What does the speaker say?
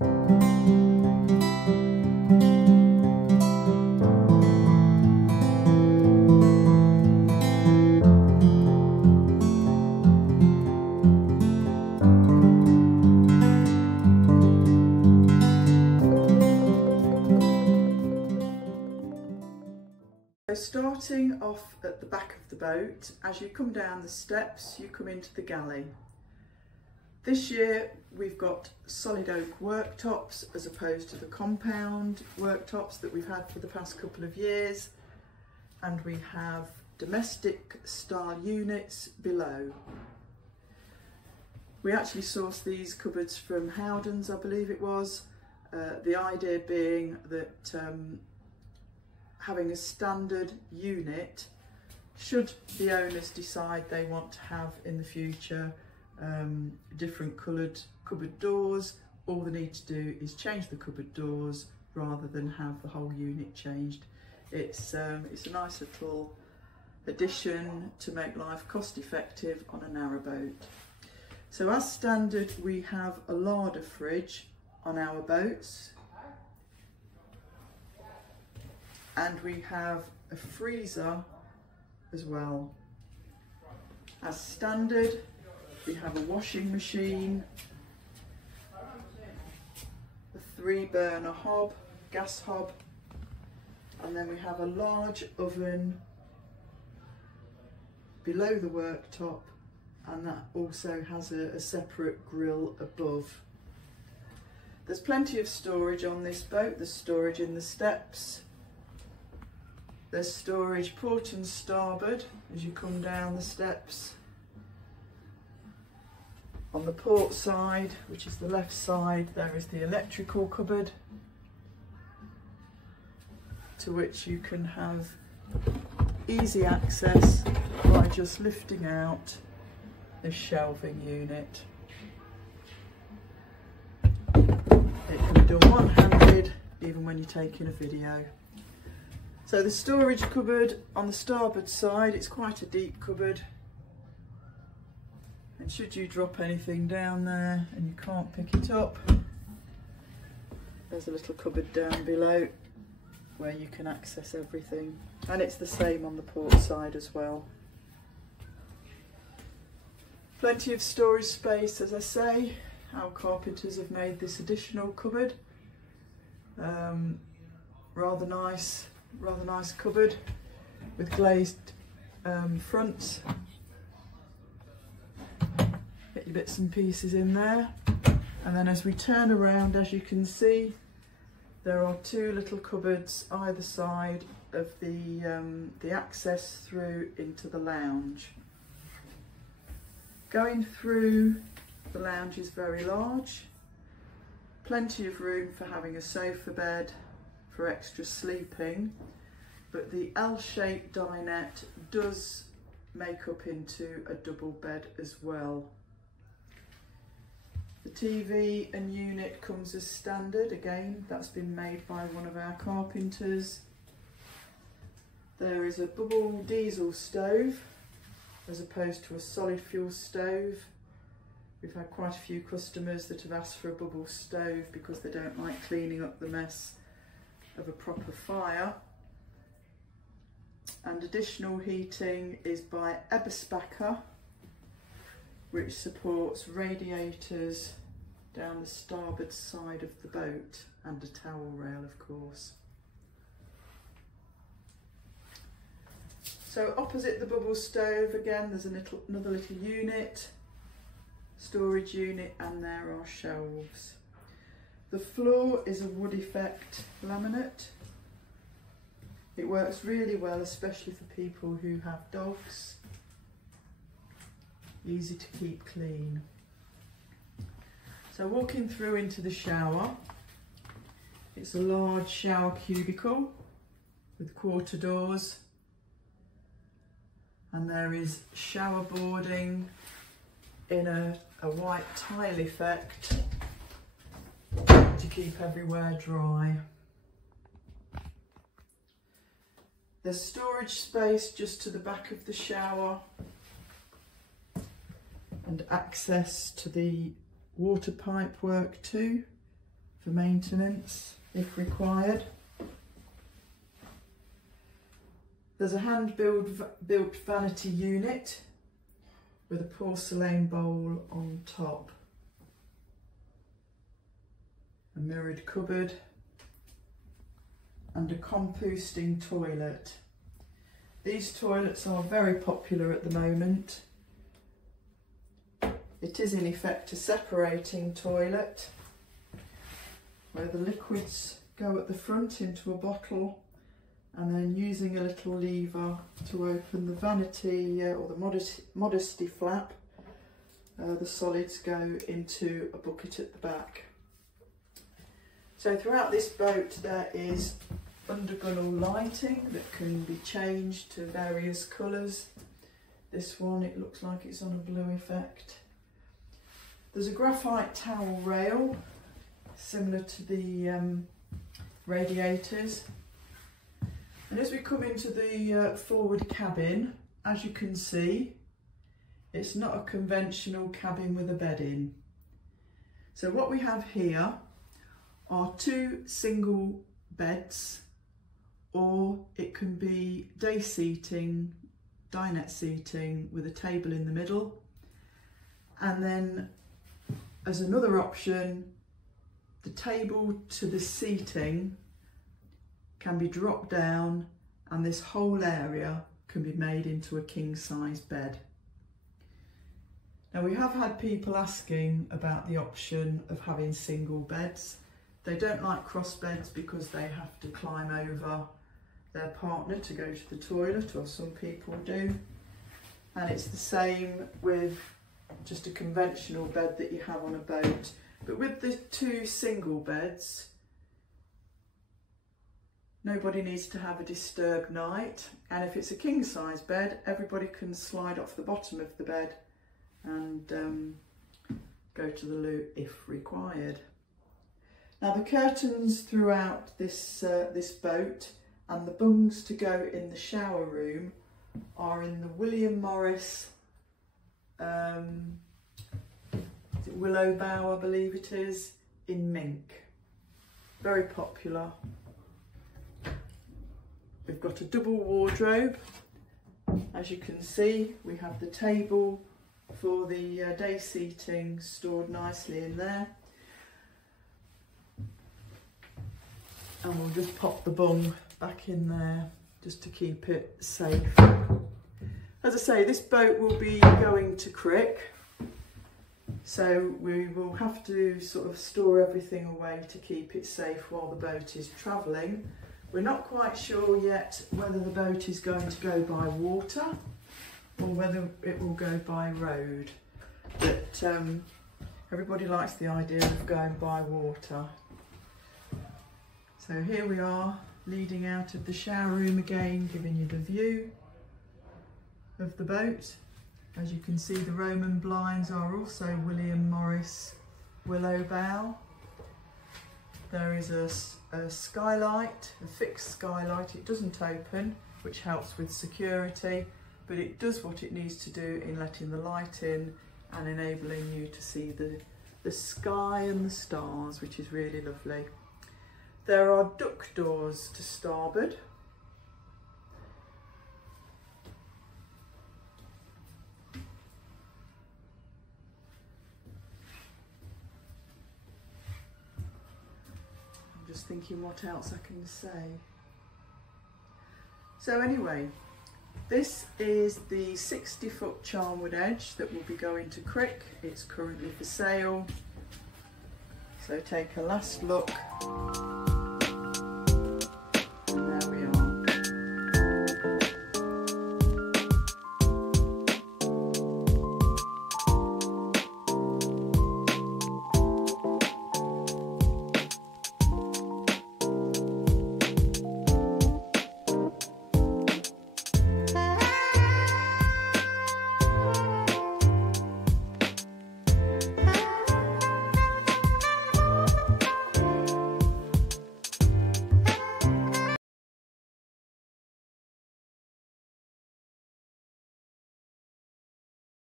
Starting off at the back of the boat, as you come down the steps you come into the galley. This year we've got solid oak worktops as opposed to the compound worktops that we've had for the past couple of years, and we have domestic style units below. We actually sourced these cupboards from Howden's, I believe it was, the idea being that having a standard unit, should the owners decide they want to have in the future different coloured cupboard doors, all they need to do is change the cupboard doors rather than have the whole unit changed. It's a nice little addition to make life cost effective on a narrowboat. So as standard we have a larder fridge on our boats, and we have a freezer as well. As standard, we have a washing machine, a 3-burner hob, gas hob, and then we have a large oven below the worktop, and that also has a separate grill above. There's plenty of storage on this boat. There's storage in the steps. There's storage port and starboard as you come down the steps. On the port side, which is the left side, there is the electrical cupboard, to which you can have easy access by just lifting out this shelving unit. It can be done one-handed, even when you're taking a video. So the storage cupboard on the starboard side, it's quite a deep cupboard, and should you drop anything down there and you can't pick it up, there's a little cupboard down below where you can access everything, and it's the same on the port side as well. Plenty of storage space, as I say. Our carpenters have made this additional cupboard. Rather nice cupboard with glazed fronts. Get your bits and pieces in there, and then as we turn around, as you can see, there are 2 little cupboards either side of the access through into the lounge. Going through the lounge is very large, plenty of room for having a sofa bed for extra sleeping, but the L-shaped dinette does make up into a double bed as well. The TV and unit comes as standard. Again, that's been made by one of our carpenters. There is a bubble diesel stove as opposed to a solid fuel stove. We've had quite a few customers that have asked for a bubble stove because they don't like cleaning up the mess of a proper fire. And additional heating is by Eberspacher, which supports radiators down the starboard side of the boat, and a towel rail, of course. So opposite the bubble stove, again, there's another little unit, storage unit, and there are shelves. The floor is a wood effect laminate. It works really well, especially for people who have dogs. Easy to keep clean. So walking through into the shower, it's a large shower cubicle with quarter doors, and there is shower boarding in a white tile effect to keep everywhere dry. There's storage space just to the back of the shower and access to the water pipe work too, for maintenance if required. There's a hand-built vanity unit with a porcelain bowl on top. A mirrored cupboard and a composting toilet. These toilets are very popular at the moment. It is in effect a separating toilet where the liquids go at the front into a bottle, and then using a little lever to open the vanity or the modesty flap, the solids go into a bucket at the back. So throughout this boat there is undergunnel lighting that can be changed to various colours. This one, it looks like it's on a blue effect. There's a graphite towel rail similar to the radiators. And as we come into the forward cabin, as you can see, it's not a conventional cabin with a bed in. So what we have here are two single beds, or it can be day seating, dinette seating with a table in the middle. And then as another option, the table to the seating can be dropped down and this whole area can be made into a king-size bed. Now, we have had people asking about the option of having single beds. They don't like cross beds because they have to climb over their partner to go to the toilet, or some people do. And it's the same with just a conventional bed that you have on a boat. But with the two single beds, nobody needs to have a disturbed night. And if it's a king-size bed, everybody can slide off the bottom of the bed and go to the loo if required. Now, the curtains throughout this boat and the bungs to go in the shower room are in the William Morris willow bough, I believe it is, in mink. Very popular. We've got a double wardrobe. As you can see, we have the table for the day seating stored nicely in there. And we'll just pop the bung back in there just to keep it safe. As I say, this boat will be going to Crick, so we will have to sort of store everything away to keep it safe while the boat is travelling. We're not quite sure yet whether the boat is going to go by water or whether it will go by road, but everybody likes the idea of going by water. So here we are, leading out of the shower room again, giving you the view of the boat. As you can see, the Roman blinds are also William Morris willow bough. There is a skylight, a fixed skylight. It doesn't open, which helps with security, but it does what it needs to do in letting the light in and enabling you to see the sky and the stars, which is really lovely. There are duck doors to starboard. I'm just thinking what else I can say. So anyway, this is the 60-foot Charnwood Edge that will be going to Crick. It's currently for sale. So take a last look